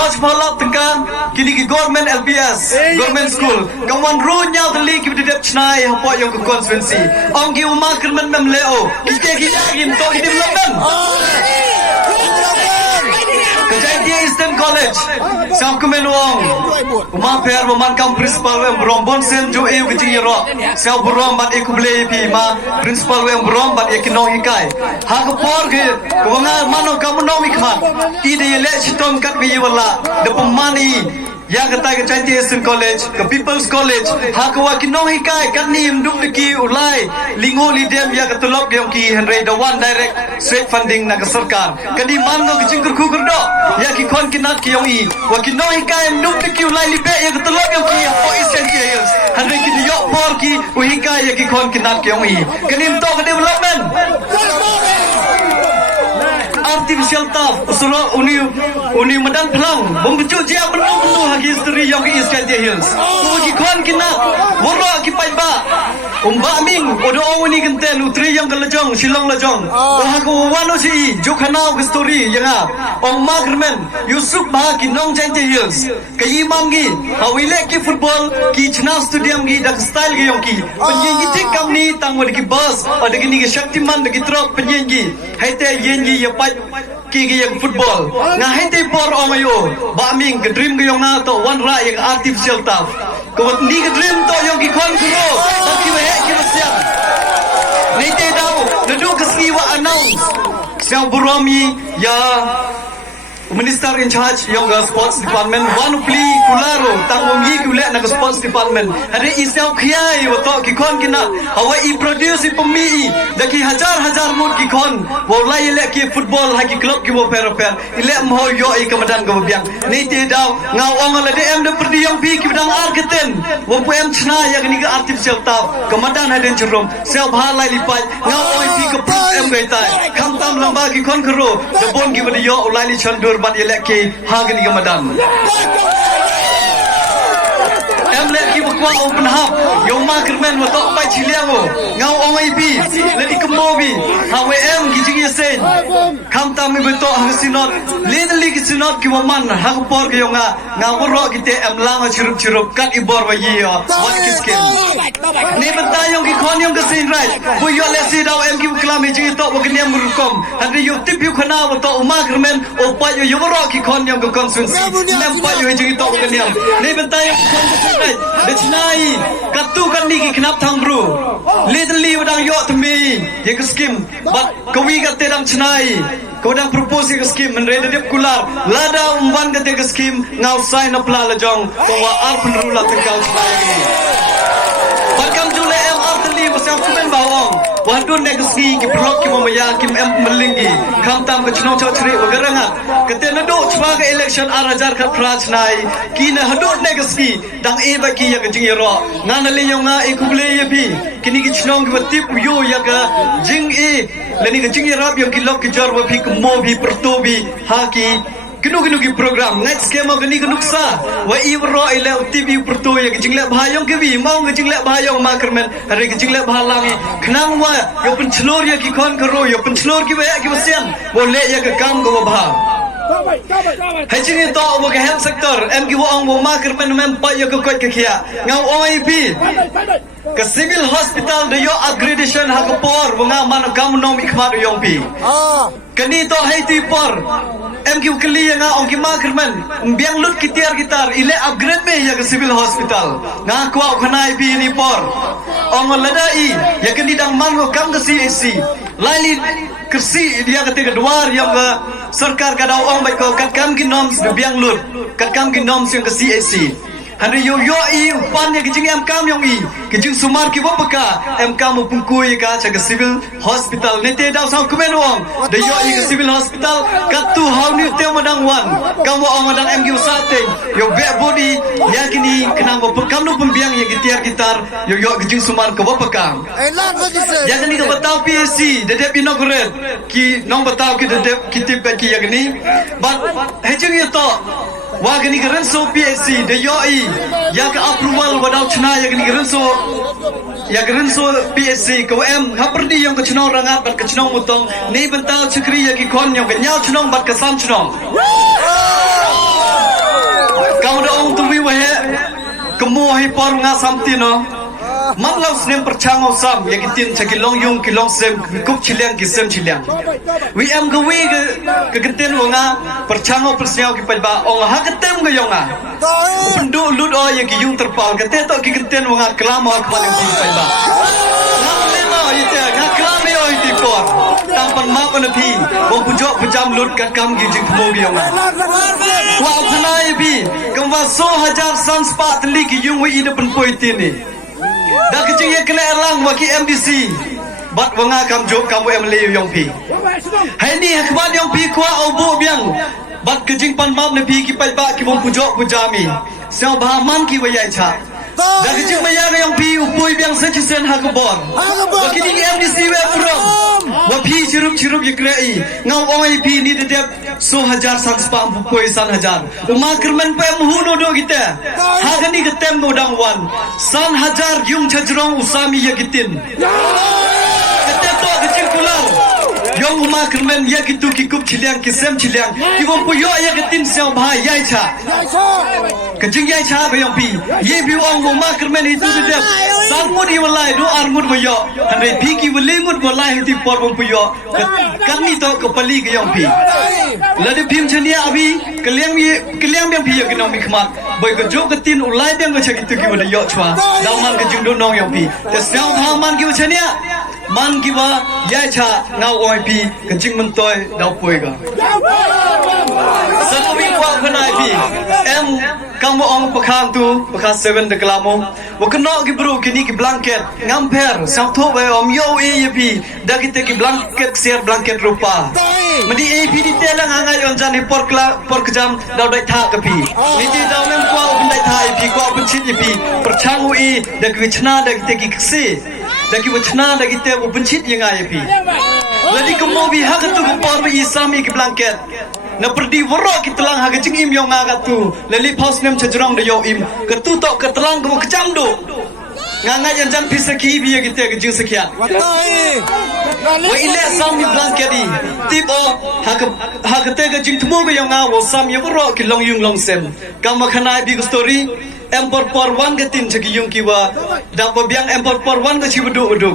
Bos Polop Tengah kini ke government LPS government school kawan ru nyau teli ki bidep chnai hapok yang ke konstituensi ong ki umma kermen mem leo kita kim to ki development Kejadian Eastern College Sam Kumen Wong Umar Per Memankan Principal Wem Berombon Sen Jo Eu Kecing Yerok Saya berom Bat Eku Belai Pi Ma Principal Wem Berom Bat Eku Nong Ikai Hak Por Ke Kewangan Mano Kamu Nong Ikmat Ida Yelek Citom Kat Biyi Wala The Pemani yang kata ke Chinese Eastern College, ke People's College, hak wakinong hikai kat ni mduk deki ulai lingo lidem yang ketulok yang ki Henry the one direct straight funding na ke sarkar. Kadi mango ke jingkur kukur do, yang ki kon kinat ki yang i wakinong hikai mduk deki ulai libe yang ketulok yang ki for Eastern Hills. Henry ki yok por ki uhikai yang ki kon kinat ki yang i. Kadi mto ke development. Artificial turf usul uni medan pelang membentuk dia penuh hagi history yang ke Eastern Hills uji kuan kena wara ki pai ba umba ming odo uni genten utri yang kelejong silong lejong haku wano si jokhanau ke story yang ong magrmen Yusuf ba ki nong Eastern Hills kai mangi hawile ki football ki chna stadium gi dak style gi yong ki penyengi tik kamni tangwa ki bus ada gini ke Shaktiman ki truk penyengi haite yengi ya pai kiki yang football ngahai te por omayo ba ming ke dream ke yong na to one ra yang artificial turf ko ni ke dream to yong ki kon kuro ta ki we ki siap ni te dau ndu ke ski wa announce siang buromi ya Minister in charge yang sports department one pli kularo tanggung yi kule na sports department hari isau khiai wato ki kon kina hawa I produce pemi daki hajar mut ki kon walai le ki football haki club ki wo per ile mo yo I kamadan go biang ni te daw ngau ong le dem de perdi yang pi ki bidang argeten wo po em chna ya ni ga artificial tap kamadan haden churum sel bha lai lipai ngau oi pi ko em gai tai kham tam lamba ki kon kro de bon ki bidi yo ulai li chandur bat yelek ke hagani gamadan emlek ki bakwa open hub yong ma kermen watok pai chiliango ngau ong ip le ikmobi hawe em ki jingi sen kham tam mi beto hasinot literally ki sinot ki waman hak por ki yonga ngau ro ki te em lang chirup kat ibor wa yi wat kiskem ni benta yong ki kon yong ka sin right bu yo le si daw em ki klam ji to wa knem rukom hadi yo tip yu khana wa to ma kermen o pa yo ro ki kon yong ka consensus nem pa yo ji to wa knem ni benta yong kon Dechnai katu kan ni ki knap thang bro literally wadang yo to me ye ka skim but kawi ka te dang chnai ko dang propose ka skim men rede dep kular lada umban ka te ka skim ngau sign up la jong ko wa arpun rula te kau chnai bakam jule em artli wasam kumen bawang wadun ne ka ski ki blok ki mamaya kim em melingi kham tam ka chno chho chri wagaranga kate na do chwa ka election arajar khat prach nai ki na hadot ne ka ski dang e ba ki ya ka jing ro na na le yonga e kuble ye bi kini ki chno ki tip yo ya ka jing e le ni ka jing rap yo ki lok ki jar wa bi ko mo bi perto bi ha ki kenu ki program next game gani kenuksa wa ibro ile tv perto ya jingle bhayong ke bi mau ke jingle bhayong ma kermen hari ke jingle bhalangi khnang wa yo penchlor ya ki kon karo yo penchlor ki ba ki wasian boleh ya ke kam go bha hai chini to wo ke health sector em ki wo ong wo ma kermen mem pa yo ko ke khia ngau oi bi ke civil hospital de yo upgradation ha ko por wo nga man kam nom ikhmat yong pi kani to hai ti por em ki ukli nga ong ki ma kermen biang lut kitiar gitar ile upgrade me ya ke civil hospital nga kwa khanai bi ni por ong ladai ya kani dang man ko kam ke CAC laili kursi dia ketika duar yang ke sarkar ka daw ong bai ko kat kam ki noms biang lut kat kam ki noms yang ke CAC hari yo I upan ya kijing em kam yong I kijing sumar ki bopaka em kam pungkui ka cha ke civil hospital nete daw sang kumen wong de yo I ke civil hospital katu how ni te madang wan kam ong madang em ki usate yo be body ya kini kenang bo kam no pembiang ya gitiar gitar yo kijing sumar ke bopaka ya kini ke batau PSC de de inaugural ki nong batau ki de kitip ki ya kini but hejing ye to wa gani garan so PSC de yo I ya ka approval wadau chna ya gani garan so PSC ko em haperdi yang ka chno rangat bat ka chno mutong ni bental chukri ya ki kon yang ka nyau chno bat ka sam chno kemu hai por nga samtino mak lau snem perchang sam ya kitin chakilong yung kilong sem kup chiliang kisem chiliang wi am gawi ke keten wanga perchang persiao ki palba ong ha ketem ga yonga pendu lut o ya ki yung terpal kete to ki keten wanga klam o kmal ki palba nam lema ite ga klam yo iti por tang pan ma pan phi wong pujok pujam lut ka kam ki jing mo gi yonga wa phanai bi kamwa 100,000 san spa tli ki yung wi ide pen poitini dah kecing yang kena erlang bagi MDC bat wanga kam jok kamu MLA yang pi hai ni hakmat yang pi kwa obu biang bat kecing pan map ne pi ki pai ba ki bom pujok pujami sao bahaman ki wayai cha dah kecing maya yang pi upui biang secisen hakbor bagi ni MDC we from wa pi chirup ye krei ngau oi pi ni de 100,000 san spa upui san hajar uma kerman pe muhuno do kita hagani ketem modang wan san hajar yung chajrong usami ye kitin keteto kecil kulang yung uma kerman ye kitu kikup chiliang kisem chiliang ibom puyo ye kitin siao bha yai cha kecing yai cha be yang pi ye bi ong uma kerman itu de san mudi walai do armut boyo hande pi ki welimut walai hiti por bom puyo kan ni to kepali ke yang pi lade phim chania abi keliang biang pi ke nong mi khmat boy ke jo ke tin ulai biang ke chakitu ki wala yo chwa daman ke jung do nong yang pi te siao tha man ki chania man ki wa yai cha ngau oi pi ke jing mun toy dau poi ga san wi kwa khnai pi em kamu ong pakhang tu pakha 7 de klamo wo kno ki bru kini ki blanket ngam pher sam tho we om yo e pi da ki te ki blanket share blanket rupa madi e pi di tela nga yon jan hi por kjam dau dai tha ka pi ni ti dau mem kwa op dai tha e pi ko op chin e pi perchang u e da ki chna da ki te ki kse da ki chna da ki te op chin ye nga e pi ladi kemo bi ha ka tu ko por bi isami ki blanket na perdi woro ki telang ha kecing im yo nga tu leli paus nem chajrong de yo im ke tu to ke telang ko kecam do nga yan jan pisaki bi ye te ke jing sakya wa ile sam mi blanket di tipo ha ke te ke jing tmo ko yo nga wo sam ye woro ki long yung long sem kam khanai bi story empor por wan ke tin chaki yung ki wa da ba biang empor por wan ke chi budu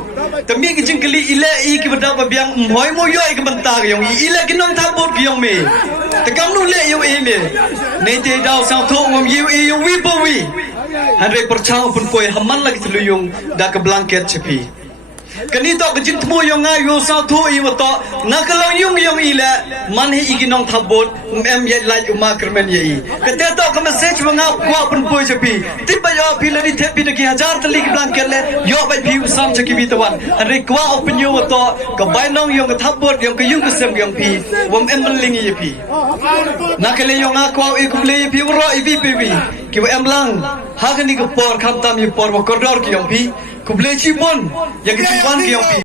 tami ke jing kali ile i ki da ba biang moi mo yo i ke banta ke yung ile ki nong tha bot ki yung me te kam nu le yo e me nei te dau sang tho ngom yu e yung wi bo wi handre perchang pun poi haman lagi telu yung da ke blanket chepi kani to ke jing tmo yung nga yo sa tho i wa to na ka long yung ile man hi i ki nong tha bot em ye lai uma kermen ye i ke te to ke message wa nga kwa pun poi chepi ti ba yo pi le ni the pi de ki hajar tali ki blanket le yo bai pi usam cheki bi tawan handre kwa open yo wa to ka bai nong yung ka tha bot yung ke yung ke sem yung pi wom em ling ye pi na ke le yung nga kwa i ku le pi ro i bi pi ki wa em lang ha ke ni ko por kham tam i por wa koridor ki yung pi kuble chibon yang kecipan ki yang pi